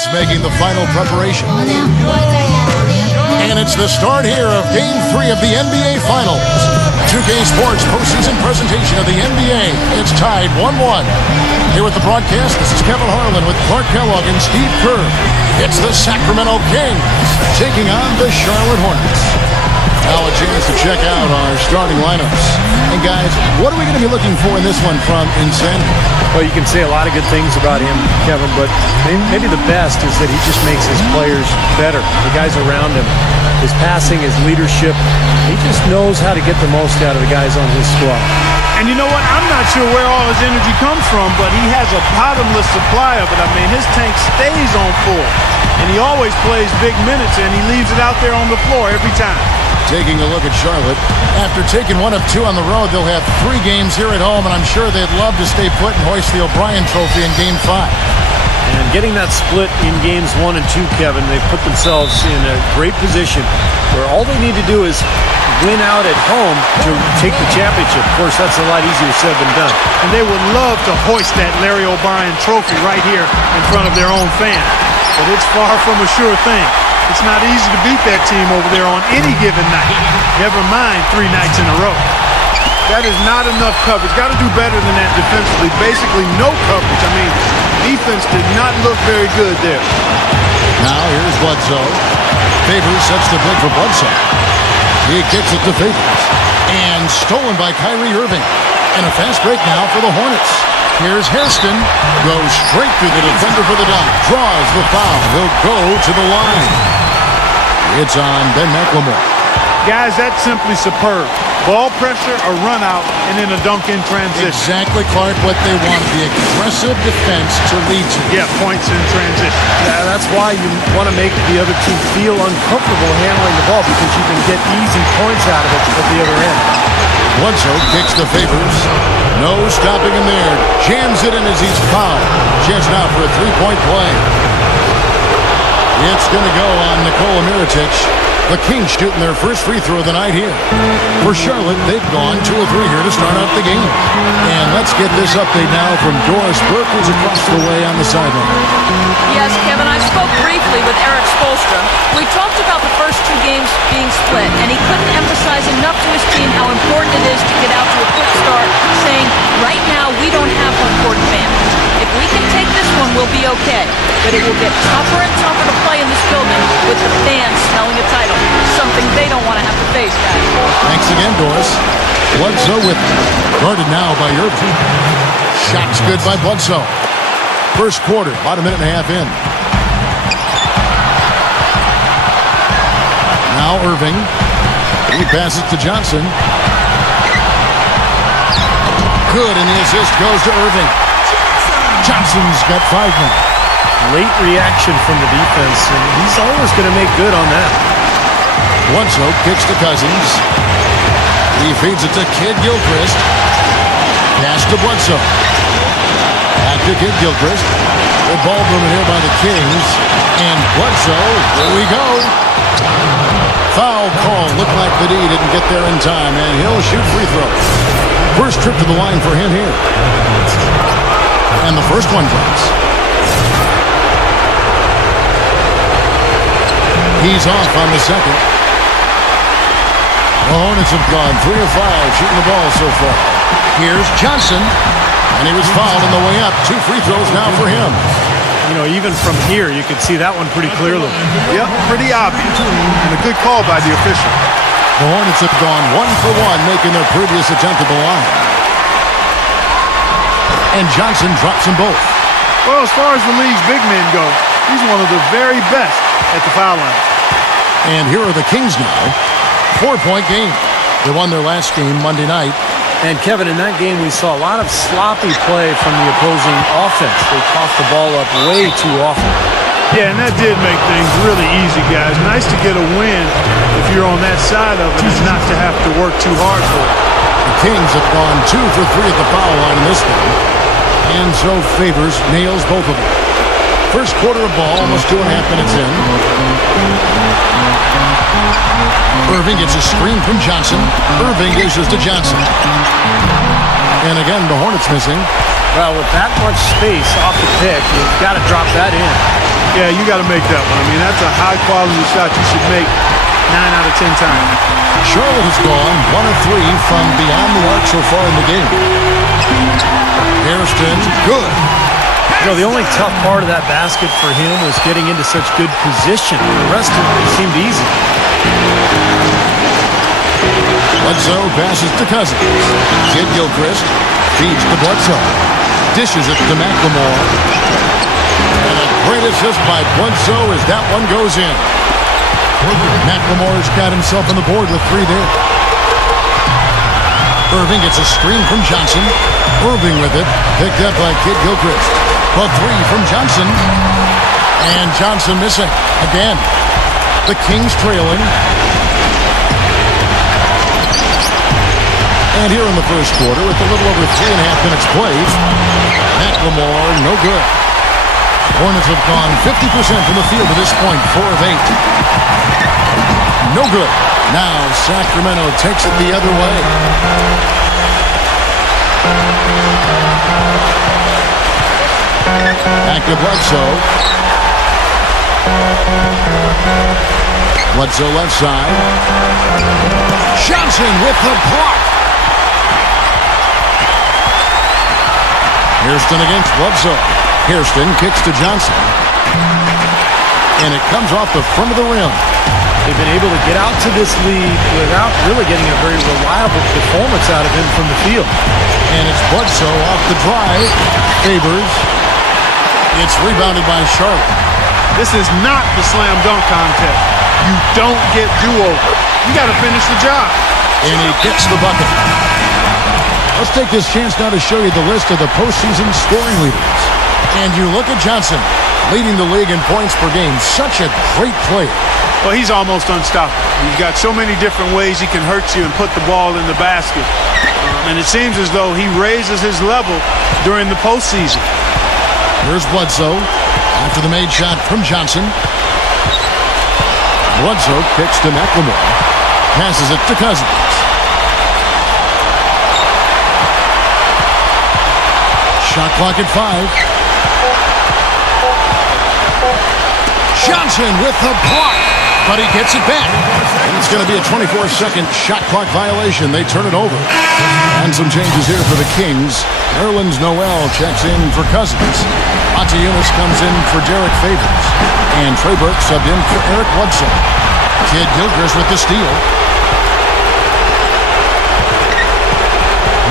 Hornets making the final preparation. And it's the start here of Game 3 of the NBA Finals. 2K Sports postseason presentation of the NBA. It's tied 1-1. Here with the broadcast, this is Kevin Harlan with Clark Kellogg and Steve Kerr. It's the Sacramento Kings taking on the Charlotte Hornets. Now a chance to check out our starting lineups. And guys, what are we going to be looking for in this one from Insanity? Well, you can say a lot of good things about him, Kevin, but maybe the best is that he just makes his players better. The guys around him, his passing, his leadership, he just knows how to get the most out of the guys on his squad. And you know what? I'm not sure where all his energy comes from, but he has a bottomless supply of it. I mean, his tank stays on full, and he always plays big minutes, and he leaves it out there on the floor every time. Taking a look at Charlotte. After taking 1 of 2 on the road, they'll have 3 games here at home, and I'm sure they'd love to stay put and hoist the O'Brien Trophy in Game 5. And getting that split in games 1 and 2, Kevin, they've put themselves in a great position where all they need to do is win out at home to take the championship. Of course, that's a lot easier said than done. And they would love to hoist that Larry O'Brien Trophy right here in front of their own fans. But it's far from a sure thing. It's not easy to beat that team over there on any given night. Never mind 3 nights in a row. That is not enough coverage. Got to do better than that defensively. Basically no coverage. I mean, defense did not look very good there. Now here's Bledsoe. Favors sets the pick for Bledsoe. He kicks it to Favors. And stolen by Kyrie Irving. And a fast break now for the Hornets. Here's Hairston. Goes straight through the defender for the dunk. Draws the foul. He'll go to the line. It's on Ben McLemore. Guys, that's simply superb. Ball pressure, a run out, and then a dunk in transition. Exactly, Clark, what they want. The aggressive defense to lead to. Yeah, points in transition. Yeah, that's why you want to make the other team feel uncomfortable handling the ball, because you can get easy points out of it at the other end. Bledsoe kicks to Favors. No stopping him there. Jams it in as he's fouled. Chance now for a 3-point play. It's going to go on Nikola Mirotic. The Kings shooting their first free throw of the night here. For Charlotte, they've gone 2 of 3 here to start out the game. And let's get this update now from Doris Burke, who's across the way on the sideline. Yes, Kevin, I spoke briefly with Eric Spoelstra. We talked about the first 2 games being split, and he couldn't emphasize enough to his team how important it is to get out to a quick start, saying, right now we don't have home court advantage. If we can take this one, we'll be okay. But it will get tougher and tougher to play in this building with the fans smelling a title. Something they don't want to have to face, guys. Thanks again, Doris. Bledsoe with guarded now by Irving. Shots good by Bledsoe. First quarter, about a minute and a half in. Now Irving. He passes to Johnson. Good, and the assist goes to Irving. Johnson's got 5 now. Late reaction from the defense, and he's always going to make good on that. Bledsoe kicks to Cousins. He feeds it to Kid Gilchrist. Pass to Bledsoe. Back to Kid Gilchrist. Good ball movement here by the Kings. And Bledsoe, here we go. Foul call. Looked like the D didn't get there in time, and he'll shoot free throws. First trip to the line for him here. And the first one drops. He's off on the second. The Hornets have gone 3 of 5 shooting the ball so far. Here's Johnson, and he was fouled on the way up. 2 free throws now for him. You know, even from here, you could see that one pretty clearly. Yep, pretty obvious. And a good call by the official. The Hornets have gone 1 for 1, making their previous attempt at the line. And Johnson drops them both. Well, as far as the league's big men go, he's one of the very best at the foul line. And here are the Kings now. 4-point game. They won their last game Monday night. And, Kevin, in that game, we saw a lot of sloppy play from the opposing offense. They tossed the ball up way too often. Yeah, and that did make things really easy, guys. Nice to get a win if you're on that side of it and not to have to work too hard for it. The Kings have gone 2 for 3 at the foul line in this one. And so Favors nails both of them. First quarter of ball, almost 2.5 minutes in. Irving gets a screen from Johnson. Irving dishes to Johnson. And again, the Hornets missing. Well, with that much space off the pick, you've got to drop that in. Yeah, you got to make that one. I mean, that's a high-quality shot you should make 9 out of 10 times. Charlotte has gone 1 of 3 from beyond the arc so far in the game. Hairston, good. You know, the only tough part of that basket for him was getting into such good position. The rest of it seemed easy. Bledsoe passes to Cousins. Kid Gilchrist feeds to Bledsoe. Dishes it to McLemore. And a great assist by Bledsoe as that one goes in. McLemore's got himself on the board with 3 there. Irving gets a screen from Johnson. Irving with it. Picked up by Kid Gilchrist. The 3 from Johnson. And Johnson missing again. The Kings trailing. And here in the first quarter, with a little over 3.5 minutes played, McLemore, no good. Hornets have gone 50% from the field to this point, 4 of 8. No good. Now Sacramento takes it the other way. Back to Bledsoe. Bledsoe left side. Johnson with the block. Hairston against Bledsoe. Hairston kicks to Johnson. And it comes off the front of the rim. They've been able to get out to this lead without really getting a very reliable performance out of him from the field. And it's Bledsoe off the drive. Favors. It's rebounded by Charlotte. This is not the slam dunk contest. You don't get do-over. You got to finish the job. And he gets the bucket. Let's take this chance now to show you the list of the postseason scoring leaders. And you look at Johnson, leading the league in points per game. Such a great player. Well, he's almost unstoppable. He's got so many different ways he can hurt you and put the ball in the basket. And it seems as though he raises his level during the postseason. Here's Bledsoe after the made shot from Johnson. Bledsoe kicks to McLemore. Passes it to Cousins. Shot clock at 5. Johnson with the block, but he gets it back. And it's going to be a 24-second shot clock violation. They turn it over. And some changes here for the Kings. Nerlens Noel checks in for Cousins. Matajunas comes in for Derek Favors. And Trey Burke subbed in for Eric Bledsoe. Kid Gilchrist with the steal.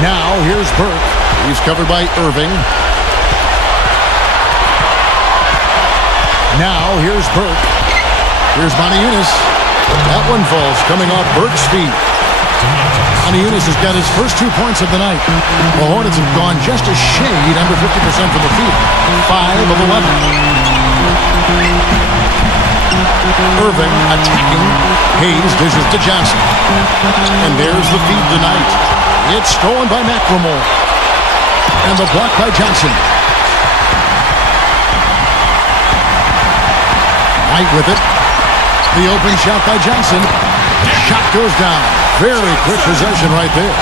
Now here's Burke. He's covered by Irving. Now here's Burke. Here's Matajunas. That one falls coming off Burke's feet. Matajunas has got his first 2 points of the night. The Hornets have gone just a shade under 50% from the field. 5 of 11. Irving attacking. Hayes dishes to Johnson. And there's the feed tonight. It's stolen by McLemore. And the block by Johnson. White with it. The open shot by Johnson. Shot goes down. Very quick possession right there.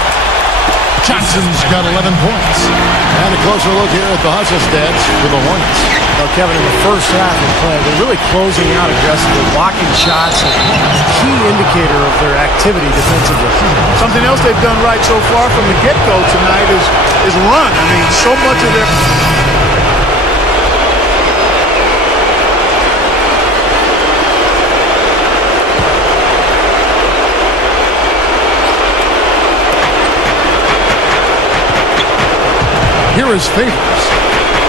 Johnson's got 11 points. And a closer look here at the hustle stats for the Hornets. Well, Kevin, in the first half of play, they're really closing out aggressively, blocking shots, a key indicator of their activity defensively. Something else they've done right so far from the get-go tonight is run. I mean, so much of their... Here is Favors.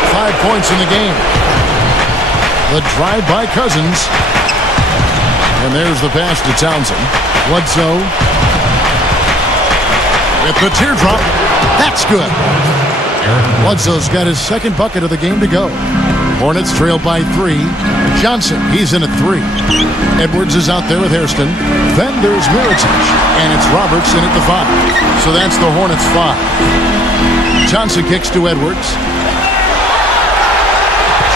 5 points in the game. The drive by Cousins. And there's the pass to Townsend. Bledsoe. With the teardrop. That's good. Bledsoe's got his second bucket of the game to go. Hornets trailed by 3. Johnson, he's in at 3. Edwards is out there with Hairston. Then there's Mirotic. And it's Roberts in at the 5. So that's the Hornets 5. Johnson kicks to Edwards.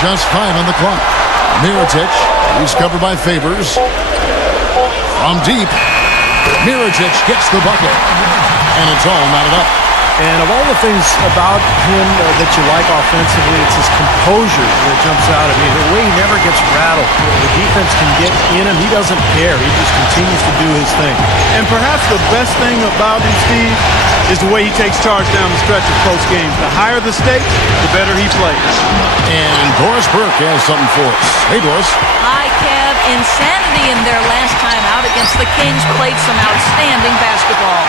Just 5 on the clock. Mirotic, he's covered by Favors. From deep, Mirotic gets the bucket. And it's all knotted up. And of all the things about him that you like offensively, it's his composure that jumps out at me. The way he never gets rattled. The defense can get in him. He doesn't care. He just continues to do his thing. And perhaps the best thing about him, Steve, is the way he takes charge down the stretch of close games. The higher the stakes, the better he plays. And Doris Burke has something for us. Hey, Doris. Hi, Kev. Insanity in their last time out against the Kings. Played some outstanding basketball.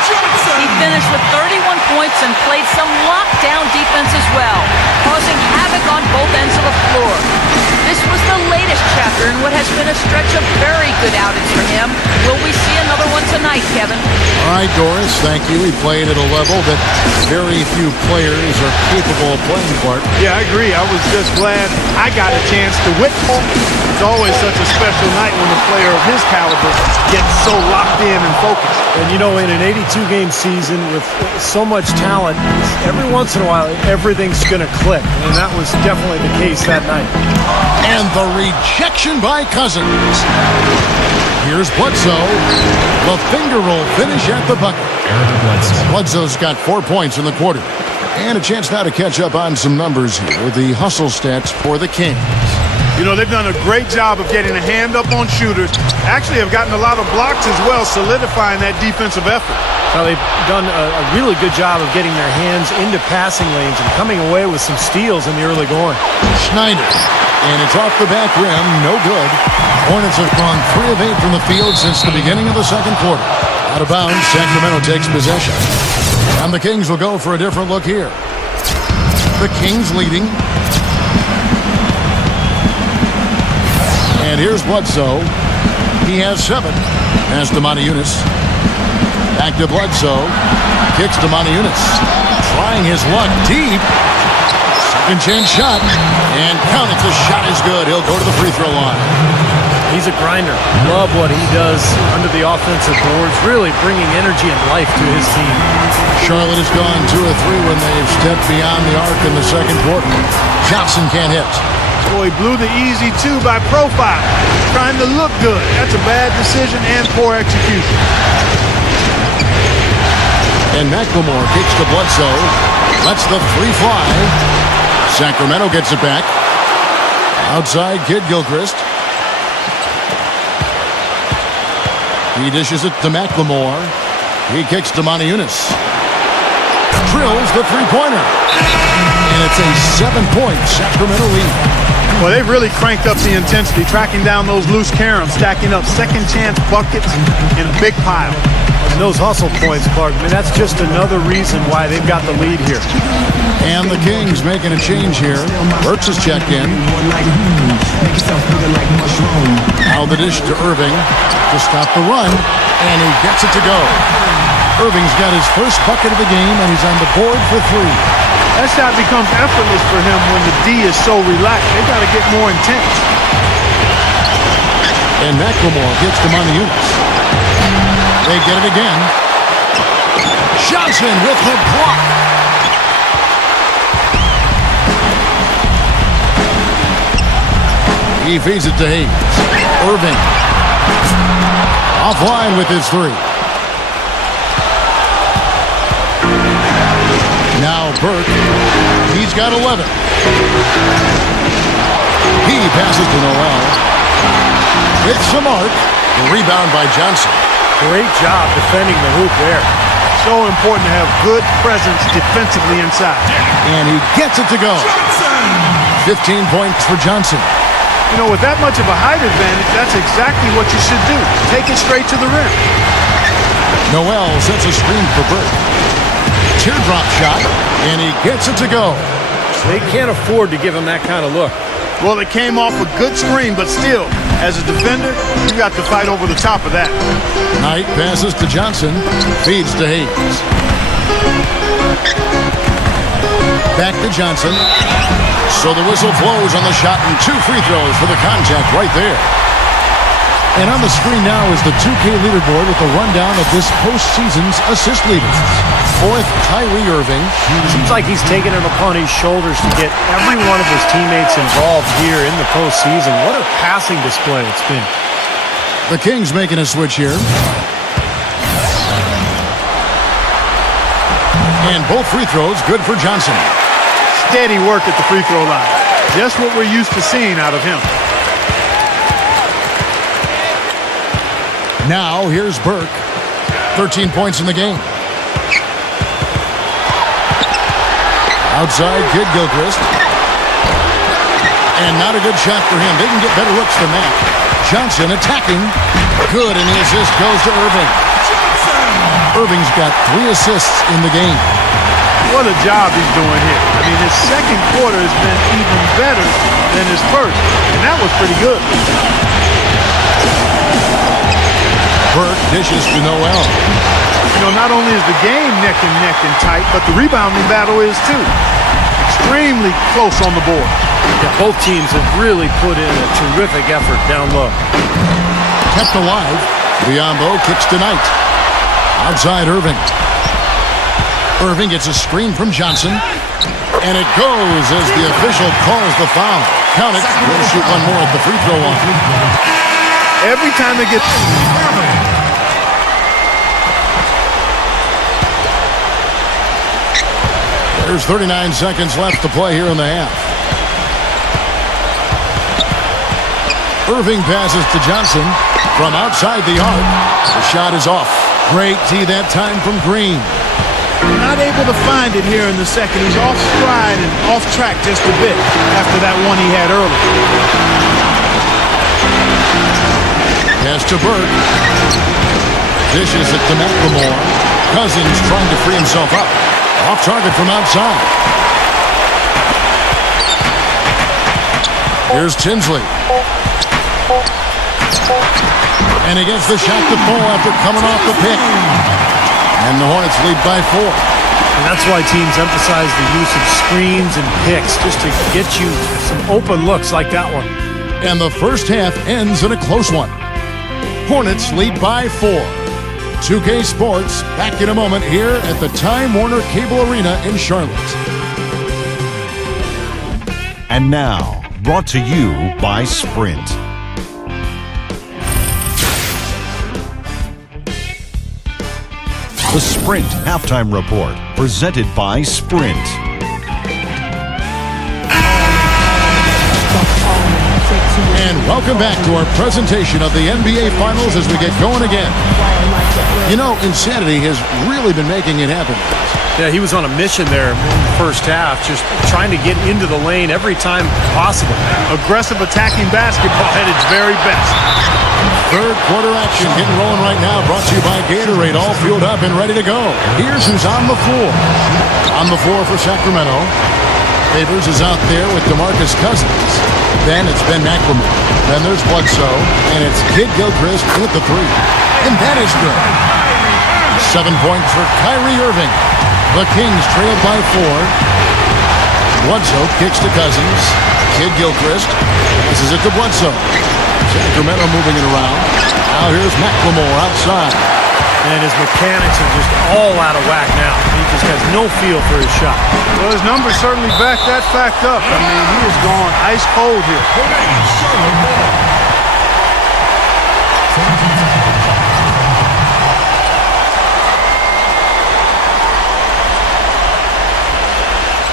He finished with 31 points and played some lockdown defense as well, causing havoc on both ends of the floor. This was the latest chapter in what has been a stretch of very good outings for him. Will we see another one tonight, Kevin? All right, Doris, thank you. He played at a level that very few players are capable of playing, Clark. Yeah, I agree. I was just glad I got a chance to witness. It's always such a special night when a player of his caliber gets so locked in and focused. And you know, in an 82-game season with so much talent, every once in a while, everything's going to click. And that was definitely the case that night. And the rejection by Cousins. Here's Bledsoe. The finger roll finish at the bucket. Bledsoe's got 4 points in the quarter. And a chance now to catch up on some numbers here. The hustle stats for the Kings. You know, they've done a great job of getting a hand up on shooters. Actually have gotten a lot of blocks as well, solidifying that defensive effort. Well, they've done a really good job of getting their hands into passing lanes and coming away with some steals in the early going. Schneider. And it's off the back rim. No good. Hornets have gone 3 of 8 from the field since the beginning of the second quarter. Out of bounds, Sacramento takes possession. And the Kings will go for a different look here. The Kings leading. And here's Bledsoe. He has 7. Pass to Moniunas. Back to Bledsoe. Kicks to Moniunas. Trying his luck deep. Second chance shot. And count it. The shot is good. He'll go to the free throw line. He's a grinder. Love what he does under the offensive boards. Really bringing energy and life to his team. Charlotte has gone 2 of 3 when they've stepped beyond the arc in the second quarter. Johnson can't hit. Boy, he blew the easy 2 by profile. Trying to look good. That's a bad decision and poor execution. And McLemore kicks to Bledsoe. Lets the 3 fly. Sacramento gets it back. Outside, Kid Gilchrist. He dishes it to McLemore. He kicks to Moniunas. Drills the three-pointer. And it's a 7-point Sacramento lead. Well, they've really cranked up the intensity, tracking down those loose caroms, stacking up second chance buckets in a big pile. And those hustle points, Clark, I mean, that's just another reason why they've got the lead here. And the Kings making a change here. Burks is checked in. Now the dish to Irving to stop the run, and he gets it to go. Irving's got his first bucket of the game, and he's on the board for 3. That shot becomes effortless for him when the D is so relaxed. They've got to get more intense. And McLemore gets to Moniunas. They get it again. Johnson with the block. He feeds it to Hayes. Irving. Offline with his 3. Now Burke. He's got 11. He passes to Noel. It's a mark. The rebound by Johnson. Great job defending the hoop there. So important to have good presence defensively inside. And he gets it to go. 15 points for Johnson. You know, with that much of a height advantage, that's exactly what you should do. Take it straight to the rim. Noel sets a screen for Burke. Teardrop shot, and he gets it to go. They can't afford to give him that kind of look. Well, it came off a good screen, but still, as a defender, you got to fight over the top of that. Knight passes to Johnson, feeds to Hayes. Back to Johnson. So the whistle blows on the shot and 2 free throws for the contact right there. And on the screen now is the 2K leaderboard with the rundown of this postseason's assist leaders. 4th, Kyrie Irving. Seems like he's taken it upon his shoulders to get every one of his teammates involved here in the postseason. What a passing display it's been. The Kings making a switch here. And both free throws good for Johnson. Steady work at the free throw line. Just what we're used to seeing out of him. Now here's Burke. 13 points in the game. Outside, Kid Gilchrist. And not a good shot for him. They can get better looks than that. Johnson attacking. Good, and the assist goes to Irving. Irving's got 3 assists in the game. What a job he's doing here. I mean, his second quarter has been even better than his first, and that was pretty good. Burke dishes to Noel. You know, not only is the game neck and neck and tight, but the rebounding battle is too. Extremely close on the board. Yeah, both teams have really put in a terrific effort down low. Kept alive. Biombo kicks to Knight. Outside Irving. Irving gets a screen from Johnson. And it goes as the official calls the foul. Count it. We'll shoot one more at the free throw line. Every time they get... There's 39 seconds left to play here in the half. Irving passes to Johnson from outside the arc. The shot is off. Great tee that time from Green. Not able to find it here in the second. He's off stride and off track just a bit after that one he had earlier. Pass to Burke. Dishes it to McLemore. Cousins trying to free himself up. Off target from outside. Here's Tinsley. And he gets the shot to fall after coming off the pick. And the Hornets lead by 4. And that's why teams emphasize the use of screens and picks, just to get you some open looks like that one. And the first half ends in a close one. Hornets lead by 4. 2K Sports back in a moment here at the Time Warner Cable Arena in Charlotte. And now, brought to you by Sprint. The Sprint Halftime Report, presented by Sprint. And welcome back to our presentation of the NBA Finals as we get going again. You know, insanity has really been making it happen. Yeah, he was on a mission there in the first half, just trying to get into the lane every time possible. Aggressive attacking basketball at its very best. Third quarter action getting rolling right now, brought to you by Gatorade, all fueled up and ready to go. Here's who's on the floor. On the floor for Sacramento. Favors is out there with DeMarcus Cousins. Then it's Ben McLemore. Then there's Bledsoe. And it's Kid Gilchrist with the 3. And that is good. 7 points for Kyrie Irving. The Kings trailed by 4. Bledsoe kicks to Cousins. Kid Gilchrist. This is it to Bledsoe. Sacramento moving it around. Now here's McLemore outside. And his mechanics are just all out of whack now. He just has no feel for his shot. Well, his numbers certainly back that fact up. I mean, he is gone ice cold here.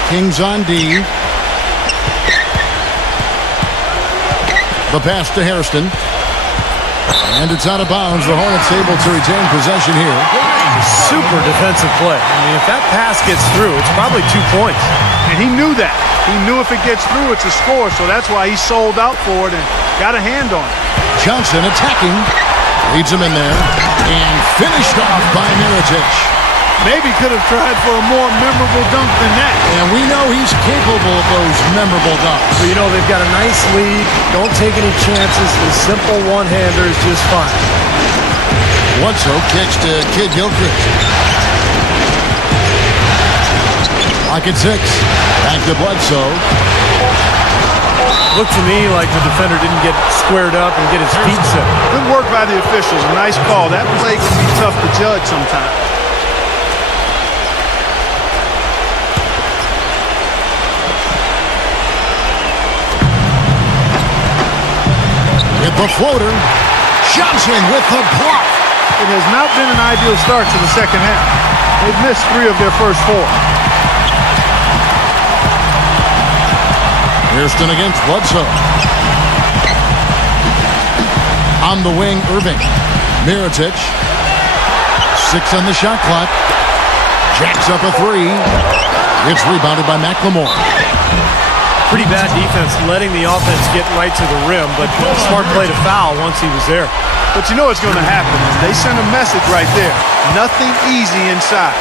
Kings on D. The pass to Hairston. And it's out of bounds. The Hornets able to retain possession here. Super defensive play. I mean, if that pass gets through, it's probably 2 points. And he knew that. He knew if it gets through, it's a score. So that's why he sold out for it and got a hand on it. Johnson attacking. Leads him in there. And finished off by Mirotic. Maybe could have tried for a more memorable dunk than that. And we know he's capable of those memorable dunks. So, you know, they've got a nice lead. Don't take any chances. The simple one-hander is just fine. Bledsoe kicks to Kid Gilchrist. Lock at 6. Back to Bledsoe. Looked to me like the defender didn't get squared up and get his feet set. Good work by the officials. A nice call. That play can be tough to judge sometimes. With the floater. Johnson with the block. It has not been an ideal start to the second half. They've missed 3 of their first 4. Hairston against Bledsoe. On the wing, Irving. Mirotic. 6 on the shot clock. Jacks up a 3. It's rebounded by McLemore. Pretty bad defense, letting the offense get right to the rim, but smart play to foul once he was there. But you know what's going to happen. They send a message right there. Nothing easy inside.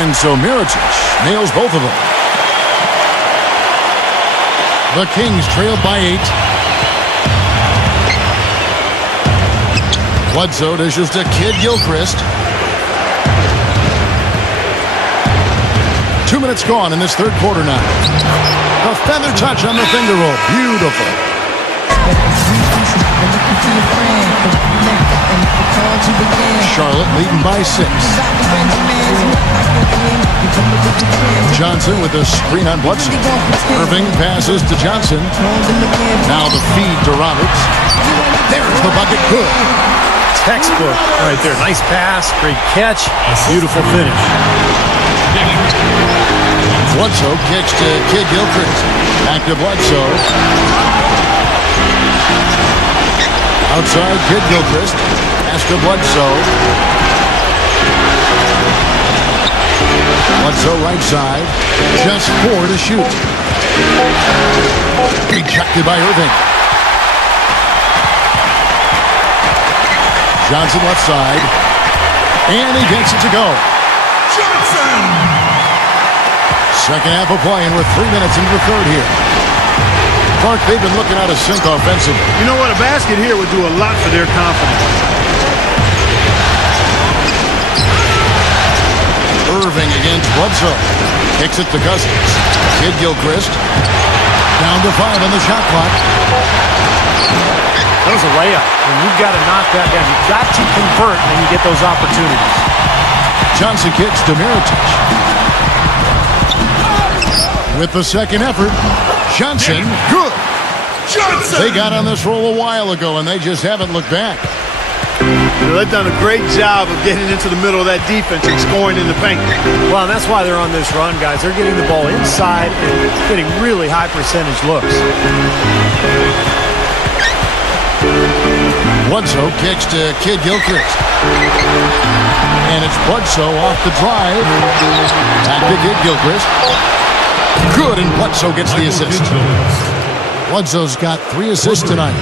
And so Mirotic nails both of them. The Kings trailed by 8. Bledsoe dishes to Kid Gilchrist. 2 minutes gone in this third quarter now. A feather touch on the finger roll. Beautiful. Charlotte leading by 6. Johnson with a screen on Bledsoe. Irving passes to Johnson. Now the feed to Roberts. There's the bucket. Good. Textbook right there. Nice pass, great catch, beautiful finish. Bledsoe kicks to Kid Gilchrist. Back to Bledsoe. Outside, Kid Gilchrist. Pass to Bledsoe. Bledsoe right side. Just 4 to shoot. Rejected by Irving. Johnson left side. And he gets it to go. Johnson! Second half of playing with 3 minutes into the third here. Clark, they've been looking out of sync offensively. You know what? A basket here would do a lot for their confidence. Irving against Bledsoe. Kicks it to Cousins. Kid Gilchrist. Down to 5 on the shot clock. That was a layup, and you've got to knock that down. You've got to convert when you get those opportunities. Johnson kicks to Mirotic. With the second effort, Johnson, good. Johnson! They got on this roll a while ago, and they just haven't looked back. They've done a great job of getting into the middle of that defense and scoring in the paint. Well, and that's why they're on this run, guys. They're getting the ball inside and getting really high percentage looks. Bledsoe kicks to Kid Gilchrist. And it's Bledsoe off the drive. Back to Kid Gilchrist. Good, and Bledsoe gets the assist. Bledsoe's got 3 assists tonight.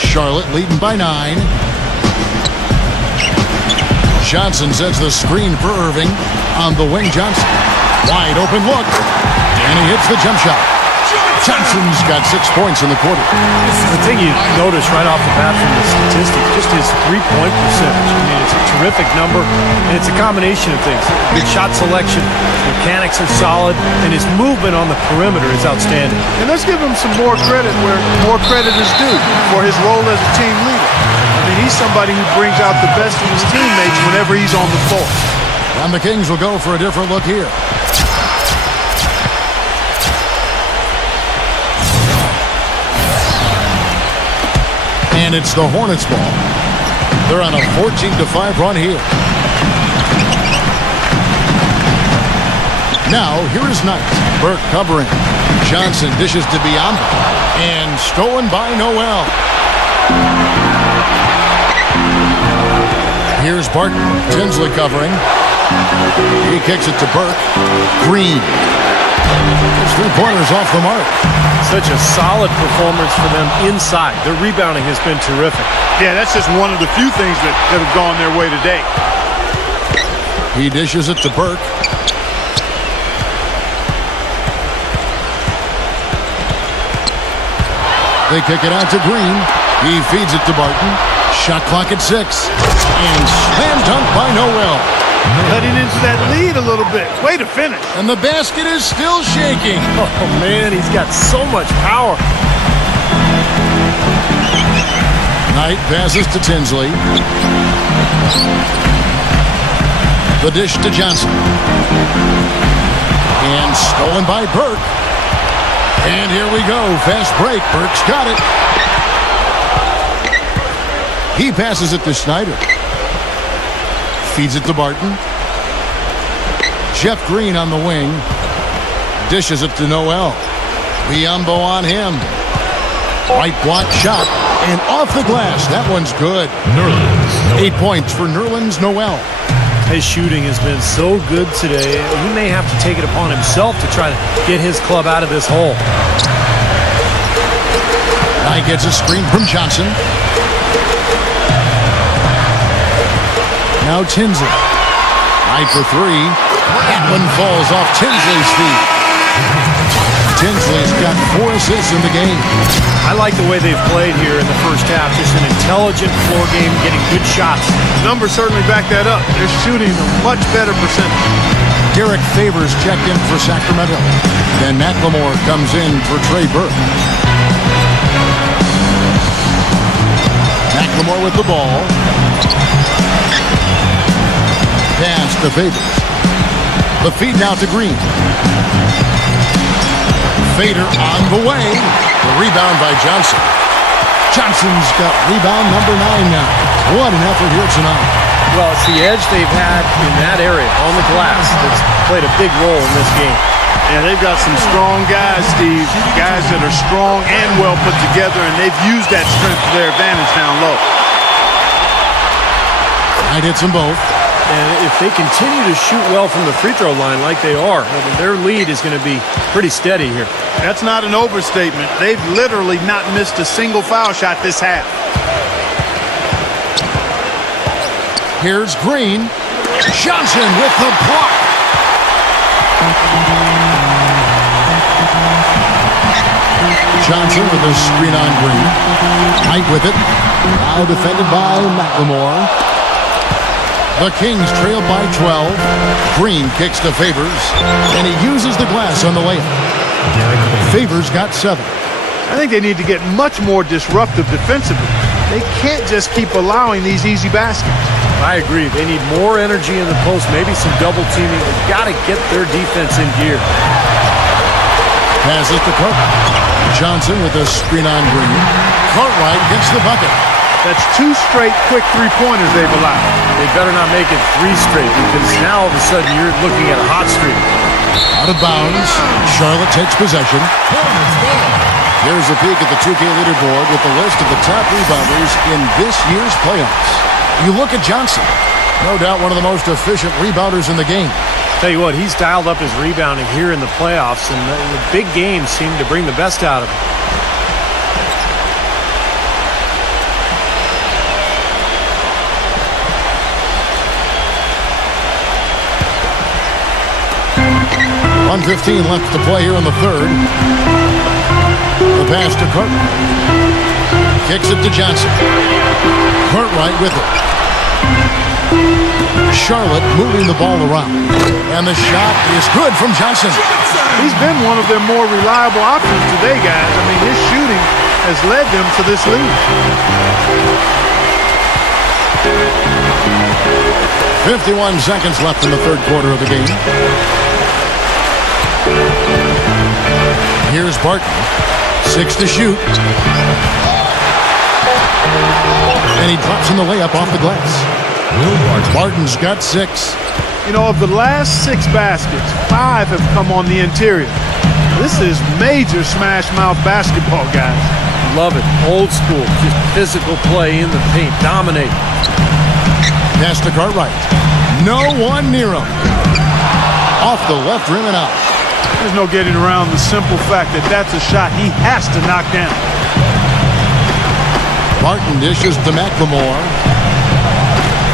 Charlotte leading by 9. Johnson sets the screen for Irving. On the wing, Johnson. Wide open look. And he hits the jump shot. Johnson's got 6 points in the quarter. The thing you notice right off the bat from the statistics, just his three-point percentage. I mean, it's a terrific number, and it's a combination of things. Good shot selection, mechanics are solid, and his movement on the perimeter is outstanding. And let's give him some more credit where more credit is due for his role as a team leader. I mean, he's somebody who brings out the best in his teammates whenever he's on the floor. And the Kings will go for a different look here. And it's the Hornets ball. They're on a 14-5 run here. Now, here is Knight. Burke covering. Johnson dishes to Biombo. And stolen by Noel. Here's Barton. Tinsley covering. He kicks it to Burke. Green. His 3-pointers off the mark. Such a solid performance for them inside. Their rebounding has been terrific. Yeah, that's just one of the few things that have gone their way today. He dishes it to Burke. They kick it out to Green. He feeds it to Barton. Shot clock at 6. And slam dunk by Noel. Cutting into that lead a little bit. Way to finish. And the basket is still shaking. Oh, man, he's got so much power. Knight passes to Tinsley. The dish to Johnson. And stolen by Burke. And here we go. Fast break. Burke's got it. He passes it to Snyder. Feeds it to Barton. Jeff Green on the wing. Dishes it to Noel. Biombo on him. Right block shot. And off the glass. That one's good. Nerlens. 8 points for Nerlens Noel. His shooting has been so good today. He may have to take it upon himself to try to get his club out of this hole. Knight gets a screen from Johnson. Now Tinsley. Knight for three. That one falls off Tinsley's feet. Tinsley's got 4 assists in the game. I like the way they've played here in the first half. Just an intelligent floor game, getting good shots. Numbers certainly back that up. They're shooting a much better percentage. Derek Favors checked in for Sacramento. Then McLemore comes in for Trey Burke. McLemore with the ball. Pass to Favors. The feed now to Green. Fader on the way. The rebound by Johnson. Johnson's got rebound number 9 now. What an effort here tonight. Well, it's the edge they've had in that area on the glass that's played a big role in this game. Yeah, they've got some strong guys, Steve. Guys that are strong and well put together, and they've used that strength to their advantage down low. Knight hits them both. And if they continue to shoot well from the free throw line like they are, their lead is going to be pretty steady here. That's not an overstatement. They've literally not missed a single foul shot this half. Here's Green. Johnson with the block. Johnson with a screen on Green. Knight with it. Now defended by McLemore. The Kings trail by 12. Green kicks to Favors, and he uses the glass on the layup. Favors got 7. I think they need to get much more disruptive defensively. They can't just keep allowing these easy baskets. I agree. They need more energy in the post, maybe some double teaming. They've got to get their defense in gear. Passes to Cartwright. Johnson with a screen on Green. Cartwright gets the bucket. That's 2 straight quick three-pointers they've allowed. They better not make it 3 straight, because now all of a sudden you're looking at a hot streak. Out of bounds. Charlotte takes possession. Here's a peek at the 2K leaderboard with the list of the top rebounders in this year's playoffs. You look at Johnson. No doubt one of the most efficient rebounders in the game. Tell you what, he's dialed up his rebounding here in the playoffs, and the big games seem to bring the best out of him. .115 left to play here in the third. The pass to Cartwright. Kicks it to Johnson. Cartwright with it. Charlotte moving the ball around. And the shot is good from Johnson. He's been one of their more reliable options today, guys. I mean, his shooting has led them to this lead. 51 seconds left in the third quarter of the game. Here's Barton. 6 to shoot. And he drops in the layup off the glass. Barton's got 6. You know, of the last 6 baskets, 5 have come on the interior. This is major smash mouth basketball, guys. Love it. Old school. Just physical play in the paint. Dominate. Pass to Cartwright. No one near him. Off the left rim and out. There's no getting around the simple fact that that's a shot he has to knock down. Barton dishes to McLemore.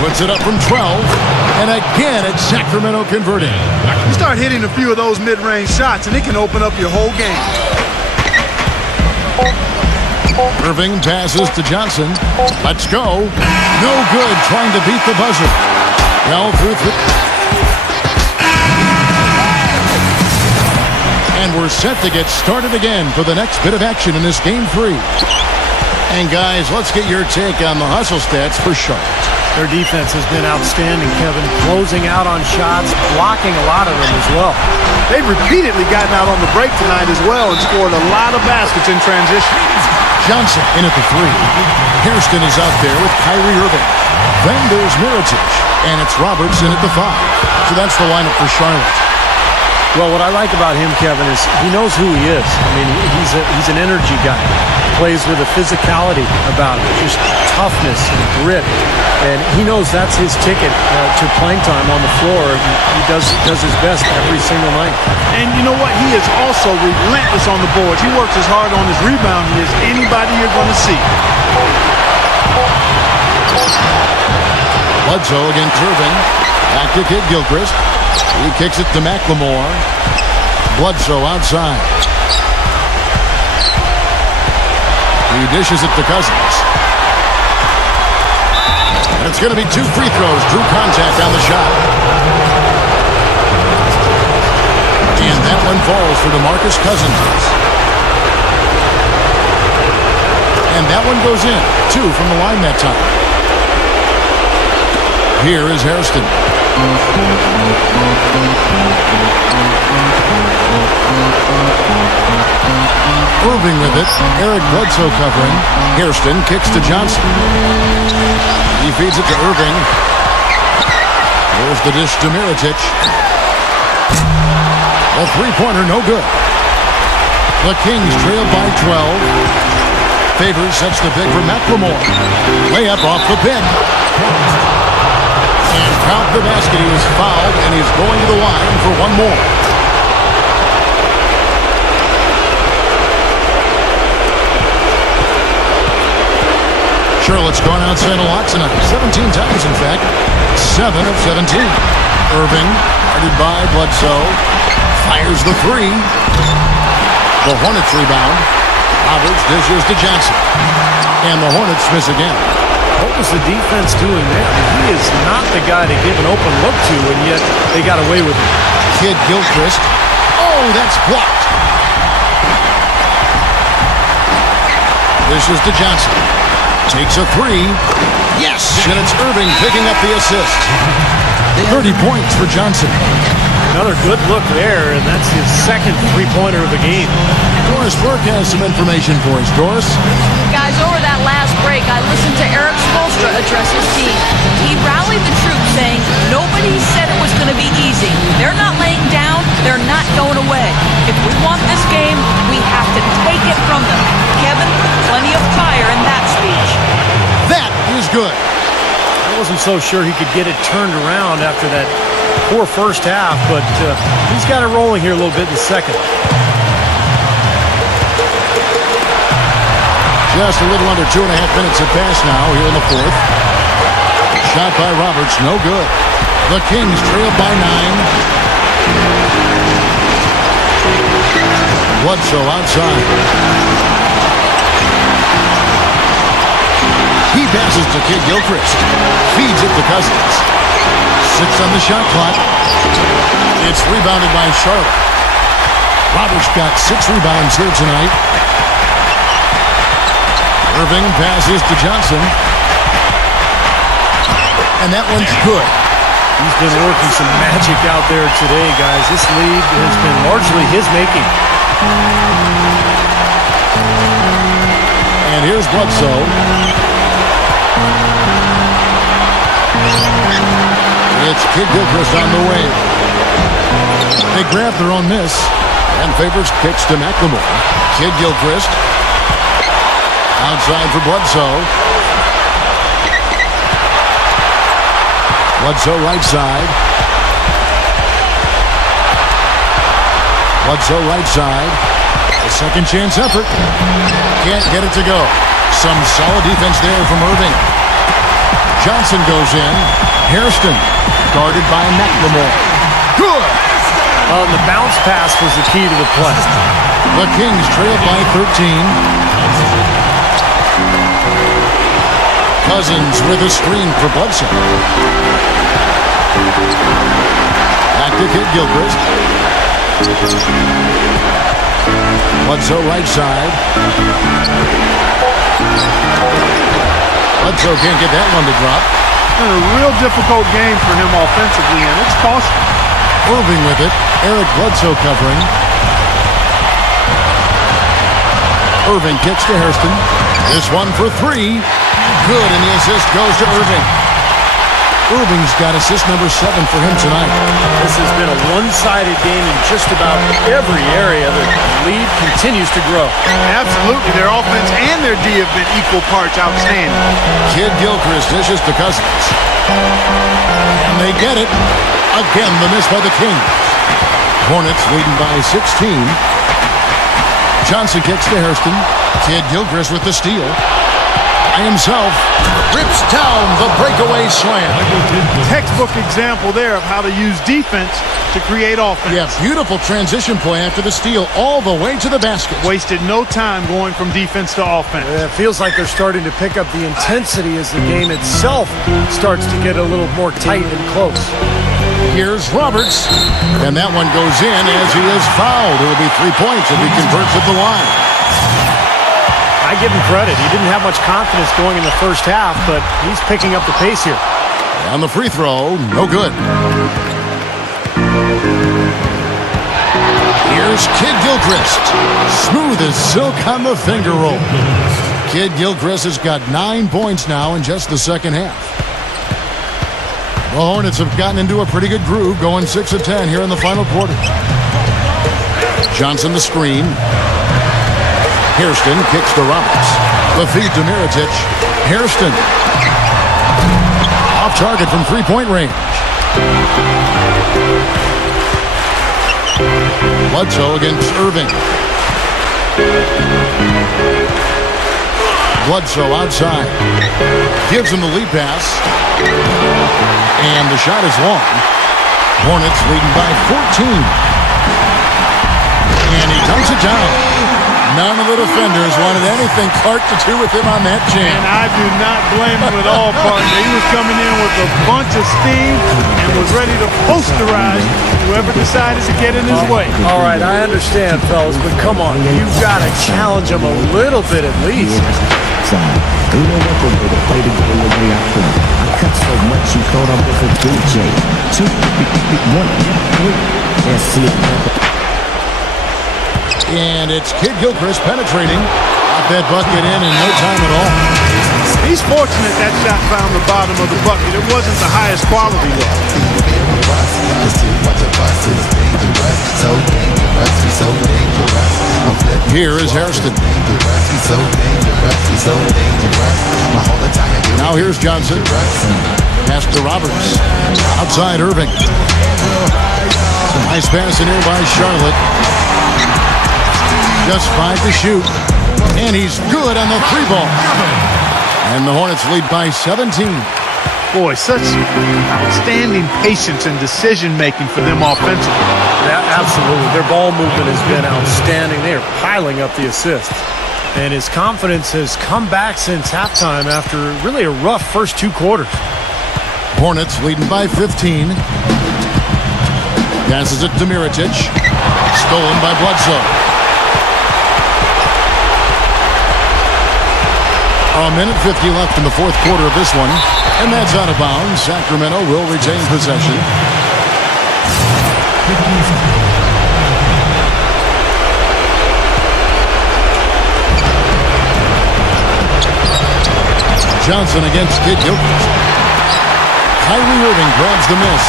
Puts it up from 12. And again, it's Sacramento converting. You start hitting a few of those mid-range shots, and it can open up your whole game. Irving passes to Johnson. Let's go. No good trying to beat the buzzer. Well, through. And we're set to get started again for the next bit of action in this game 3. And guys, let's get your take on the hustle stats for Charlotte. Their defense has been outstanding, Kevin. Closing out on shots, blocking a lot of them as well. They've repeatedly gotten out on the break tonight as well and scored a lot of baskets in transition. Johnson in at the 3. Hairston is out there with Kyrie Irving. Then there's Miritich, and it's Robertson at the 5. So that's the lineup for Charlotte. Well, what I like about him, Kevin, is he knows who he is. I mean, he's an energy guy. Plays with a physicality about him, just toughness and grit. And he knows that's his ticket to playing time on the floor. He does his best every single night. And you know what? He is also relentless on the boards. He works as hard on his rebounding as anybody you're going to see. Bledsoe against Irving. Back to Kid Gilchrist. He kicks it to McLemore. Bledsoe outside. He dishes it to Cousins. And it's going to be 2 free throws. Drew contact on the shot. And that one falls for DeMarcus Cousins. And that one goes in. 2 from the line that time. Here is Hairston. Irving with it. Eric Bledsoe covering. Hairston kicks to Johnson. He feeds it to Irving. There's the dish to Miritich. A three-pointer, no good. The Kings trail by 12. Favors sets the pick for McLemore. Layup off the pick. And count the basket. He was fouled, and he's going to the line for one more. Charlotte's gone outside a lot tonight. 17 times, in fact. 7 of 17. Irving, guarded by Bledsoe. Fires the 3. The Hornets rebound. Roberts dishes to Johnson. And the Hornets miss again. What was the defense doing there? He is not the guy to give an open look to, and yet they got away with it. Kid Gilchrist. Oh, that's blocked. This is to Johnson. Takes a 3. Yes! And it's Irving picking up the assist. 30 points for Johnson. Another good look there, and that's his second three-pointer of the game. Doris Burke has some information for us. Doris? Guys, over that last break, I listened to Eric Spoelstra address his team. He rallied the troops saying, nobody said it was going to be easy. They're not laying down. They're not going away. If we want this game, we have to take it from them. Kevin, plenty of fire in that speech. That is good. I wasn't so sure he could get it turned around after that poor first half, but he's got it rolling here a little bit in the second. Just a little under 2.5 minutes have passed now here in the fourth. Shot by Roberts, no good. The Kings trail by 9. Bledsoe outside. He passes to Kid Gilchrist. Feeds it to Cousins. 6 on the shot clock. It's rebounded by Charlotte. Roberts got 6 rebounds here tonight. Irving passes to Johnson. And that one's good. He's been working some magic out there today, guys. This lead has been largely his making. And here's Bledsoe. It's Kid Gilchrist on the way. They grab their own miss. And Favors kicks to McLemore. Kid Gilchrist. Outside for Bledsoe. Bledsoe right side. Bledsoe right side. A second chance effort. Can't get it to go. Some solid defense there from Irving. Johnson goes in. Hairston guarded by McLemore. Good! The bounce pass was the key to the play. The Kings trail by 13. Cousins with a screen for Bledsoe. Back to Kid Gilchrist. Bledsoe right side. Bledsoe can't get that one to drop. Been a real difficult game for him offensively, and it's costly. Irving with it. Eric Bledsoe covering. Irving kicks to Hairston. This one for 3. Good, and the assist goes to Irving. Irving's got assist number 7 for him tonight. This has been a one-sided game in just about every area. The lead continues to grow. Absolutely. Their offense and their D have been equal parts outstanding. Kid Gilchrist dishes to Cousins. And they get it. Again, the miss by the Kings. Hornets leading by 16. Johnson kicks to Hairston. Kid Gilchrist with the steal. By himself, rips down the breakaway slam. Textbook example there of how to use defense to create offense. Yeah, beautiful transition play after the steal all the way to the basket. Wasted no time going from defense to offense. It feels like they're starting to pick up the intensity as the game itself starts to get a little more tight and close. Here's Roberts, and that one goes in as he is fouled. It'll be 3 points if he converts at the line. I give him credit. He didn't have much confidence going in the first half, but he's picking up the pace here. On the free throw, no good. Here's Kid Gilchrist. Smooth as silk on the finger roll. Kid Gilchrist has got 9 points now in just the second half. The Hornets have gotten into a pretty good groove, going 6 of 10 here in the final quarter. Johnson the screen. Hairston kicks to Roberts. The feed to Mirotic. Hairston. Off target from three-point range. Bledsoe against Irving. Bledsoe outside. Gives him the lead pass. And the shot is long. Hornets leading by 14. And he dunks it down. None of the defenders wanted anything Clark to do with him on that jam. And I do not blame him at all, partner. He was coming in with a bunch of steam and was ready to posterize whoever decided to get in his way. All right, I understand, fellas, but come on. You've got to challenge him a little bit at least. You know what, the way to play the game the way I play. I cut so much you thought I was a DJ. 2, 1, 3, and see it. And it's Kid Gilchrist penetrating. Got that bucket in no time at all. He's fortunate that shot found the bottom of the bucket. It wasn't the highest quality look. Here is Hairston. Now here's Johnson. Pass to Roberts. Outside Irving. Nice pass in here by Charlotte. Just 5 to shoot. And he's good on the 3-ball. And the Hornets lead by 17. Boy, such outstanding patience and decision-making for them offensively. Yeah, absolutely. Their ball movement has been outstanding. They are piling up the assists. And his confidence has come back since halftime after really a rough first 2 quarters. Hornets leading by 15. Passes it to Mirotic. Stolen by Bledsoe. A minute 50 left in the fourth quarter of this one. And that's out of bounds. Sacramento will retain possession. Johnson against Kid Gilchrist. Kyrie Irving grabs the miss.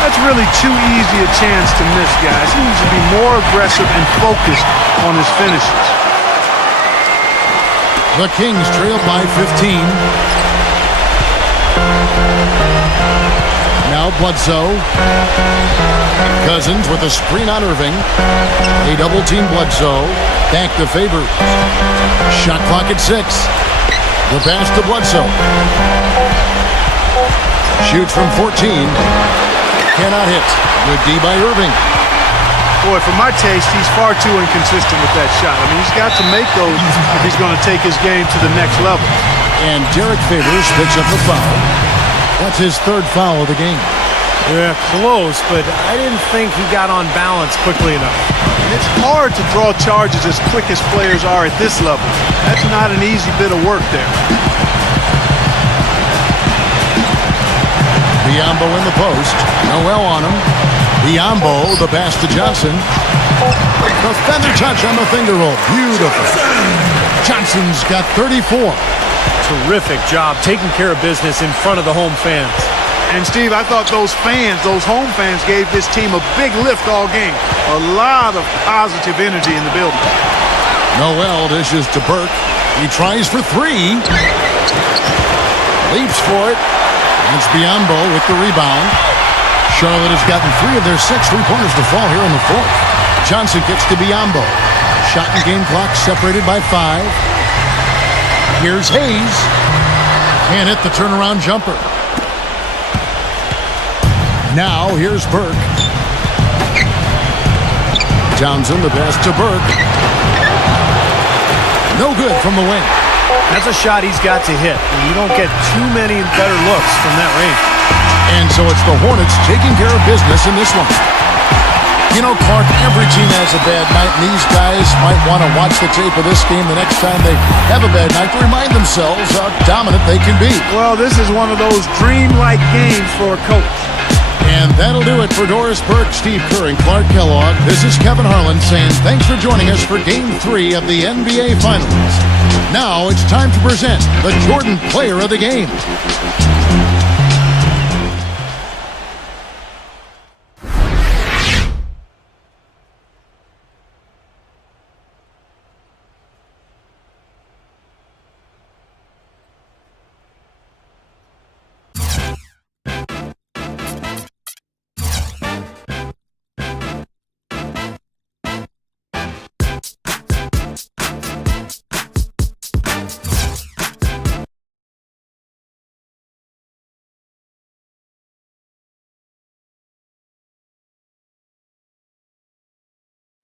That's really too easy a chance to miss, guys. He needs to be more aggressive and focused on his finishes. The Kings trail by 15. Now Bledsoe. Cousins with a screen on Irving. They double-team Bledsoe. Back to Favors. Shot clock at 6. The pass to Bledsoe. Shoots from 14. Cannot hit. Good D by Irving. Boy, for my taste, he's far too inconsistent with that shot. I mean, he's got to make those if he's going to take his game to the next level. And Derek Favors picks up the foul. That's his 3rd foul of the game. Yeah, close, but I didn't think he got on balance quickly enough. And it's hard to draw charges as quick as players are at this level. That's not an easy bit of work there. Biombo in the post. Noel on him. Biombo, the pass to Johnson. The feather touch on the finger roll. Beautiful. Johnson's got 34. Terrific job taking care of business in front of the home fans. And, Steve, I thought those fans, those home fans, gave this team a big lift all game. A lot of positive energy in the building. Noel dishes to Burke. He tries for three. Leaps for it. It's Biombo with the rebound. Charlotte has gotten 3 of their 6 3-pointers to fall here in the 4th. Johnson gets to Biombo. Shot and game clock separated by 5. Here's Hayes. Can't hit the turnaround jumper. Now here's Burke. Townsend, the pass to Burke. No good from the wing. That's a shot he's got to hit. You don't get too many better looks from that range. And so it's the Hornets taking care of business in this one. You know, Clark, every team has a bad night, and these guys might want to watch the tape of this game the next time they have a bad night to remind themselves how dominant they can be. Well, this is one of those dreamlike games for a coach. And that'll do it for Doris Burke, Steve Kerr, and Clark Kellogg. This is Kevin Harlan saying thanks for joining us for Game 3 of the NBA Finals. Now it's time to present the Jordan Player of the Game.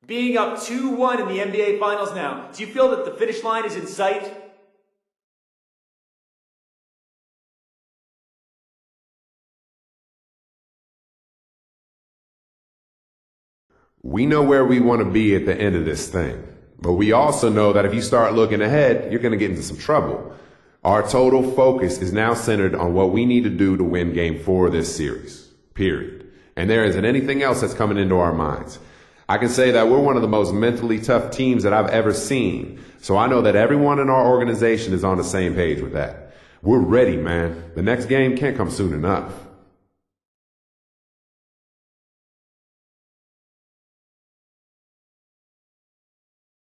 Being up 2-1 in the NBA Finals now, do you feel that the finish line is in sight? We know where we want to be at the end of this thing, but we also know that if you start looking ahead, you're going to get into some trouble. Our total focus is now centered on what we need to do to win Game 4 of this series, period. And there isn't anything else that's coming into our minds. I can say that we're one of the most mentally tough teams that I've ever seen. So I know that everyone in our organization is on the same page with that. We're ready, man. The next game can't come soon enough.